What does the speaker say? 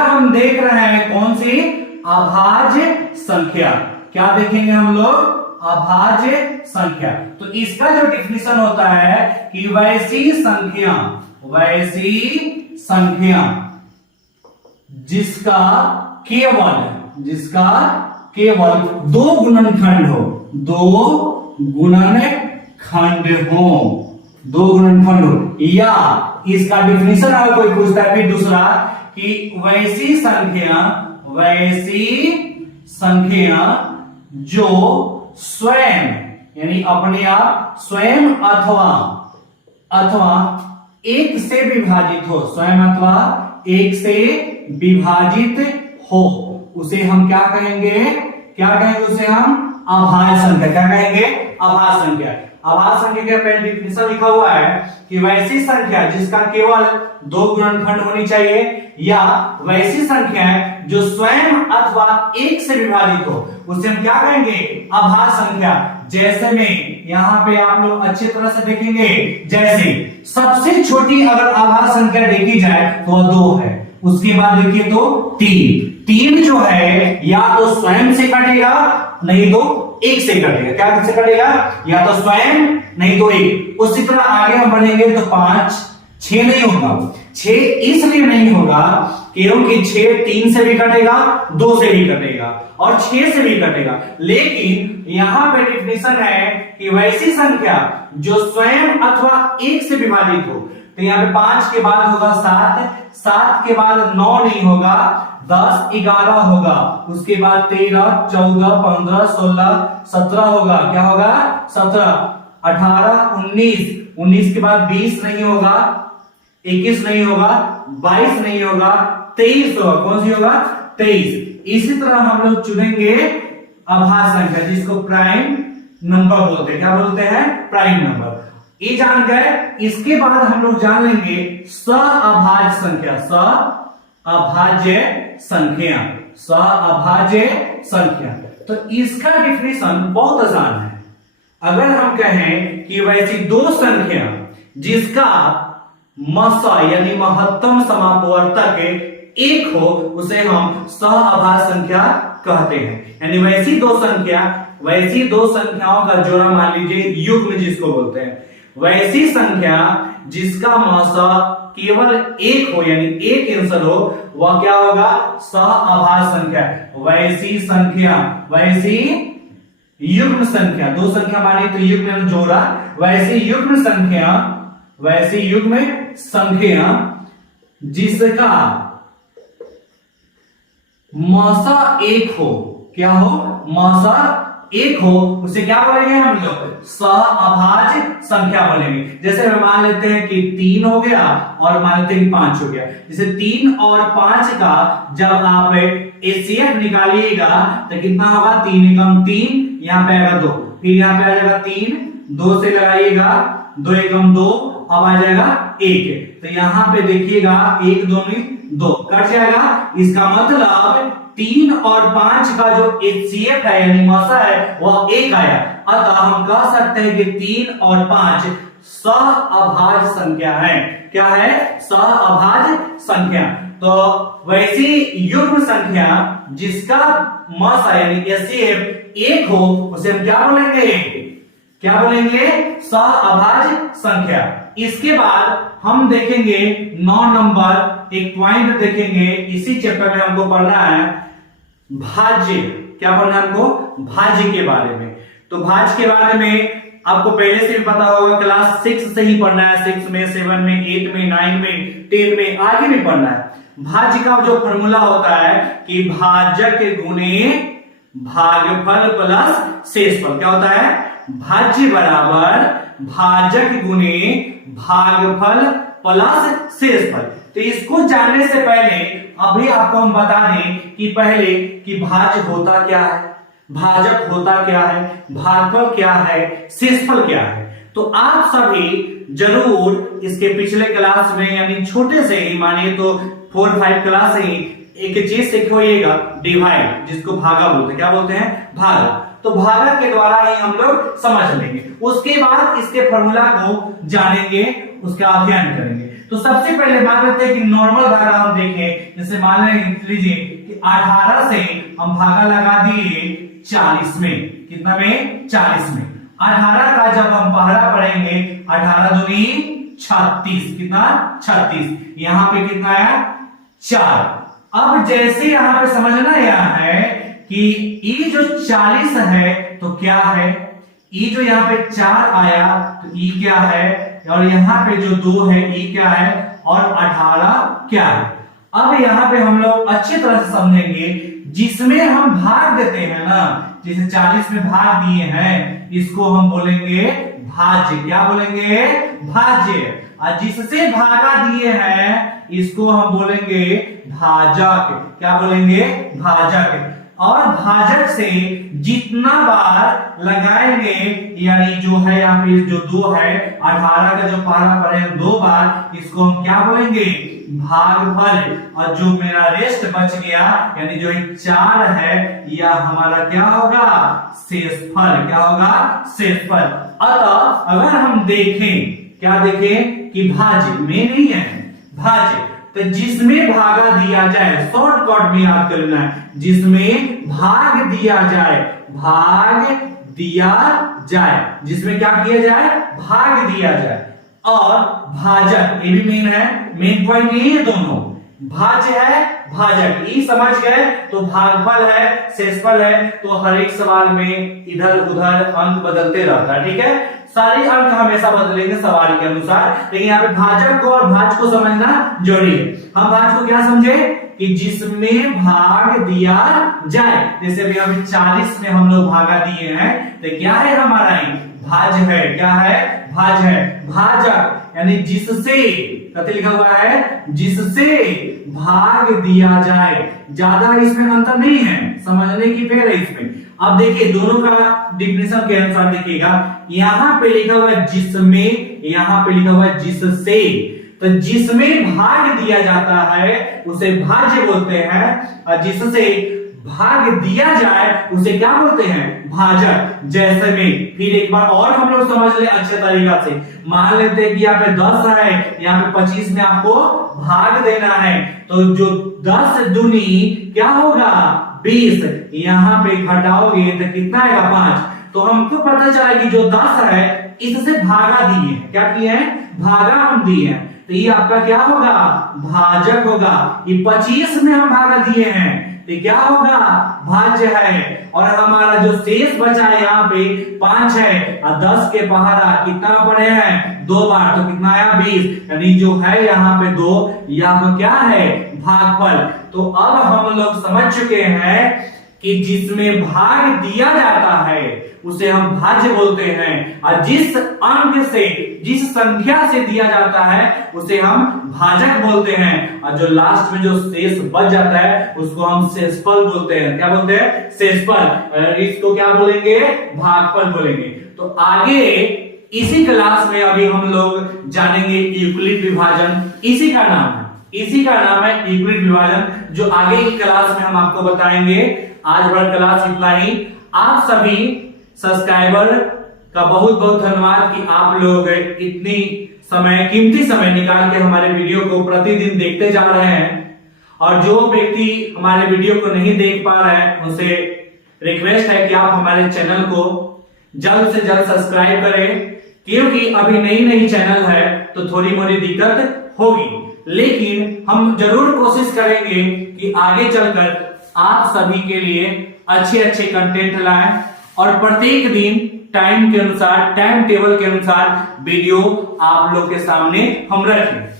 अगला हम देख रहे हैं कौन सी, अभाज्य संख्या। क्या देखेंगे हम लोग, अभाज्य संख्या। तो इसका जो डिफिनीशन होता है कि वैसी संख्या जिसका केवल दो गुणनखंड हो, या इसका डिफिनीशन अगर कोई पूछता है फिर दूसरा कि वैसी संख्या जो स्वयं यानी अपने आप स्वयं अथवा एक से विभाजित हो, उसे हम क्या कहेंगे उसे हम अभाज्य संख्या। क्या कहेंगे, अभाज्य संख्या। अभाज्य संख्या का पहले डिफिनीशन लिखा हुआ है कि वैसी संख्या जिसका केवल दो गुणनखंड होनी चाहिए, या वैसी संख्या जो स्वयं अथवा एक से विभाजित हो, उसे हम क्या कहेंगे, अभाज्य संख्या। जैसे में यहाँ पे आप लोग अच्छी तरह से देखेंगे, जैसे सबसे छोटी अगर अभाज्य संख्या देखी जाए तो वह 2 है, उसके बाद देखिए तो 3 जो है या तो स्वयं से कटेगा नहीं तो एक से कटेगा। क्या किससे कटेगा, या तो स्वयं नहीं तो एक। उसी तरह आगे हम बढ़ेंगे तो 5, 6 नहीं होगा। 6 इसलिए नहीं होगा क्योंकि 6 3 से भी कटेगा, 2 से भी कटेगा और 6 से भी कटेगा। लेकिन यहां पे डिफिनीशन है कि वैसी संख्या जो स्वयं अथवा एक से विभाजित हो, तो यहाँ पे 5 के बाद होगा 7 के बाद 9 नहीं होगा, 10 11 होगा, उसके बाद 13 14 15 16 17 होगा। क्या होगा, 17 18 19 के बाद 20 नहीं होगा, 21 नहीं होगा, 22 नहीं होगा, 23 होगा। कौन सी होगा, 23। इसी तरह हम लोग चुनेंगे अभाज्य संख्या जिसको प्राइम नंबर बोलते हैं। क्या बोलते हैं, प्राइम नंबर। ये जान गए। इसके बाद हम लोग जान लेंगे सअभाज्य संख्या। तो इसका डिफिनीशन बहुत आसान है। अगर हम कहें कि वैसी दो संख्या जिसका मसा यानी महत्तम समापवर्तक एक हो, उसे हम सअभाज्य संख्या कहते हैं। यानी वैसी दो संख्याओं का जोड़ा मान लीजिए युग्म जिसको बोलते हैं। वैसी संख्या जिसका मसा केवल एक हो यानी एक आंसर हो, वह क्या होगा, सअभाज्य संख्या। वैसी युग्म संख्या, दो संख्या मानी तो युग्म में जोड़ा, वैसी युग्म संख्या जिसका मसा एक हो। क्या हो, मसा एक हो, उसे क्या बोलेंगे हम लोग, सअभाज्य संख्या बोलेंगे। जैसे हम मान लेते हैं कि 3 हो गया और मान लेते हैं कि 5 हो गया। जैसे 3 और 5 का जब आप एचसीएफ निकालिएगा तो कितना होगा, 3 एकम 3, यहाँ पे आएगा 2, फिर यहाँ पे आ जाएगा 3, 2 से लगाइएगा 2 एकम 2, अब आ जाएगा 1। तो यहाँ पे देखिएगा 1 2 में 2 कट जाएगा। इसका मतलब 3 और 5 का जो एचसीएफ है यानी मसा है वह 1 आया। अतः हम कह सकते हैं कि 3 और 5 सअभाज्य संख्या है। क्या है, सअभाज्य संख्या। तो वैसी युग्म संख्या जिसका मसा यानी एचसीएफ 1 हो, उसे हम क्या बोलेंगे, सअभाज्य संख्या। इसके बाद हम देखेंगे 9 नंबर एक पॉइंट देखेंगे। इसी चैप्टर में हमको पढ़ना है भाज्य। क्या पढ़ना है हमको, भाज्य के बारे में। तो भाज्य के बारे में आपको पहले से भी पता होगा, क्लास 6 से ही पढ़ना है। 6 में, 7 में, 8 में, 9 में, 10 में, आगे भी पढ़ना है। भाज्य का जो फॉर्मूला होता है कि भाजक गुणे भागफल प्लस शेषफल। क्या होता है, भाज्य बराबर भाजक गुणे भागफल प्लस शेषफल। तो इसको जानने से पहले अभी आपको हम बता दें कि पहले कि भाज्य होता क्या है, भाजक होता क्या है, भागफल क्या है, शेषफल क्या है। तो आप सभी जरूर इसके पिछले क्लास में यानी छोटे से ही मानिए तो 4-5 क्लास से ही एक चीज सीखे होइएगा, डिवाइड, जिसको भागा बोलते हैं। क्या बोलते हैं, भागा। तो भागा के द्वारा ही हम लोग समझ लेंगे। उसके बाद इसके फॉर्मूला को जानेंगे, उसका अध्ययन करेंगे। तो सबसे पहले मान लेते हैं कि नॉर्मल भागा हम देखें, जैसे मान लीजिए कि 18 से हम भागा लगा दिए 40 में, कितना में 40 में। 18 का जब हम पहला पढ़ेंगे 18 दूनी 36, कितना 36, यहाँ पे कितना है 4। अब जैसे यहां पे समझना यह है कि ई जो 40 है तो क्या है, ई जो यहाँ पे 4 आया तो ई क्या है, और यहाँ पे जो 2 है ई क्या है, और 18 क्या है। अब यहाँ पे हम लोग अच्छी तरह से समझेंगे, जिसमें हम भाग देते हैं ना, जिसे 40 में भाग दिए हैं इसको हम बोलेंगे भाज्य। क्या बोलेंगे, भाज्य। और जिससे भागा दिए हैं इसको हम बोलेंगे भाजक। क्या बोलेंगे, भाजक। और भाजक से जितना बार लगाएंगे, यानी जो है यहाँ पे जो 2 है, 18 का जो पहला पढ़े 2 बार, इसको हम क्या बोलेंगे, भागफल। और जो मेरा रेस्ट बच गया यानी जो 4 है, यह हमारा क्या होगा, शेषफल। क्या होगा, शेषफल। अतः अगर हम देखें, क्या देखें कि भाज्य में नहीं है, भाज्य तो जिसमें भागा दिया जाए, शॉर्टकट में याद करना है, जिसमें भाग दिया जाए, भाग दिया जाए, जिसमें क्या किया जाए, भाग दिया जाए। और भाजक, ये भी मेन है, मेन पॉइंट यही है दोनों, भाज्य है भाजक। ये समझ गए तो भागफल है, शेषफल है, तो हर एक सवाल में इधर उधर अंक बदलते रहता है, ठीक है। सारे अंक हमेशा बदलेंगे सवाल के अनुसार, लेकिन यहाँ पे भाजक को और भाज्य को समझना जरूरी है। हम भाज्य को क्या समझे कि जिसमें भाग दिया जाए, जैसे अभी अभी 40 में हम लोग भागा दिए हैं, तो क्या है हमारा, भाज्य है। क्या है, भाज्य है। भाजक यानी जिससे, कते लिखा हुआ है, जिससे भाग दिया जाए। ज्यादा इसमें अंतर नहीं है, समझने की फेर है इसमें। अब देखिए दोनों का डिफिनेशन के अनुसार देखिएगा, यहाँ पे लिखा हुआ है जिसमें, यहाँ पे लिखा हुआ है जिससे। तो जिसमें भाग दिया जाता है उसे भाज्य बोलते हैं, और जिससे भाग दिया जाए उसे क्या बोलते हैं, भाजक। जैसे में फिर एक बार और हम लोग समझ ले अच्छे तरीका से, मान लेते हैं कि यहाँ पे 10 है, यहाँ पे 25 में आपको भाग देना है, तो जो 10 दूनी क्या होगा, 20, यहाँ पे घटाओगे तो कितना आएगा, 5। तो हमको पता चला कि जो 10 है इससे भागा दिए, क्या किए हैं, भागा हम दिए हैं, तो ये आपका क्या होगा, भाजक होगा। ये 25 में हम भागा दिए हैं तो क्या होगा, भाज्य है। और हमारा जो शेष बचा है यहाँ पे 5 है, और 10 के पहाड़ा कितना पड़े हैं, 2 बार, तो कितना आया, 20। यानी जो है यहाँ पे 2, यहाँ क्या है, भागफल। तो अब हम लोग समझ चुके हैं कि जिसमें भाग दिया जाता है उसे हम भाज्य बोलते हैं, और जिस अंक से, जिस संख्या से दिया जाता है उसे हम भाजक बोलते हैं, और जो लास्ट में जो शेष बच जाता है उसको हम शेषफल बोलते हैं। क्या बोलते हैं, शेषफल। इसको क्या बोलेंगे, भागफल बोलेंगे। तो आगे इसी क्लास में अभी हम लोग जानेंगे यूक्लिड विभाजन। इसी का नाम है यूक्लिड विभाजन, जो आगे की क्लास में हम आपको बताएंगे। आज भर क्लास इतना ही। आप सभी सब्सक्राइबर का बहुत बहुत धन्यवाद कि आप लोग इतनी कीमती समय निकाल के हमारे वीडियो को प्रतिदिन देखते जा रहे हैं। और जो व्यक्ति हमारे वीडियो को नहीं देख पा रहे हैं उनसे रिक्वेस्ट है कि आप हमारे चैनल को जल्द से जल्द सब्सक्राइब करें, क्योंकि अभी नई चैनल है तो थोड़ी मोड़ी दिक्कत होगी, लेकिन हम जरूर कोशिश करेंगे कि आगे चलकर आप सभी के लिए अच्छे कंटेंट लाएं, और प्रत्येक दिन टाइम के अनुसार, टाइम टेबल के अनुसार वीडियो आप लोग के सामने हम रखें।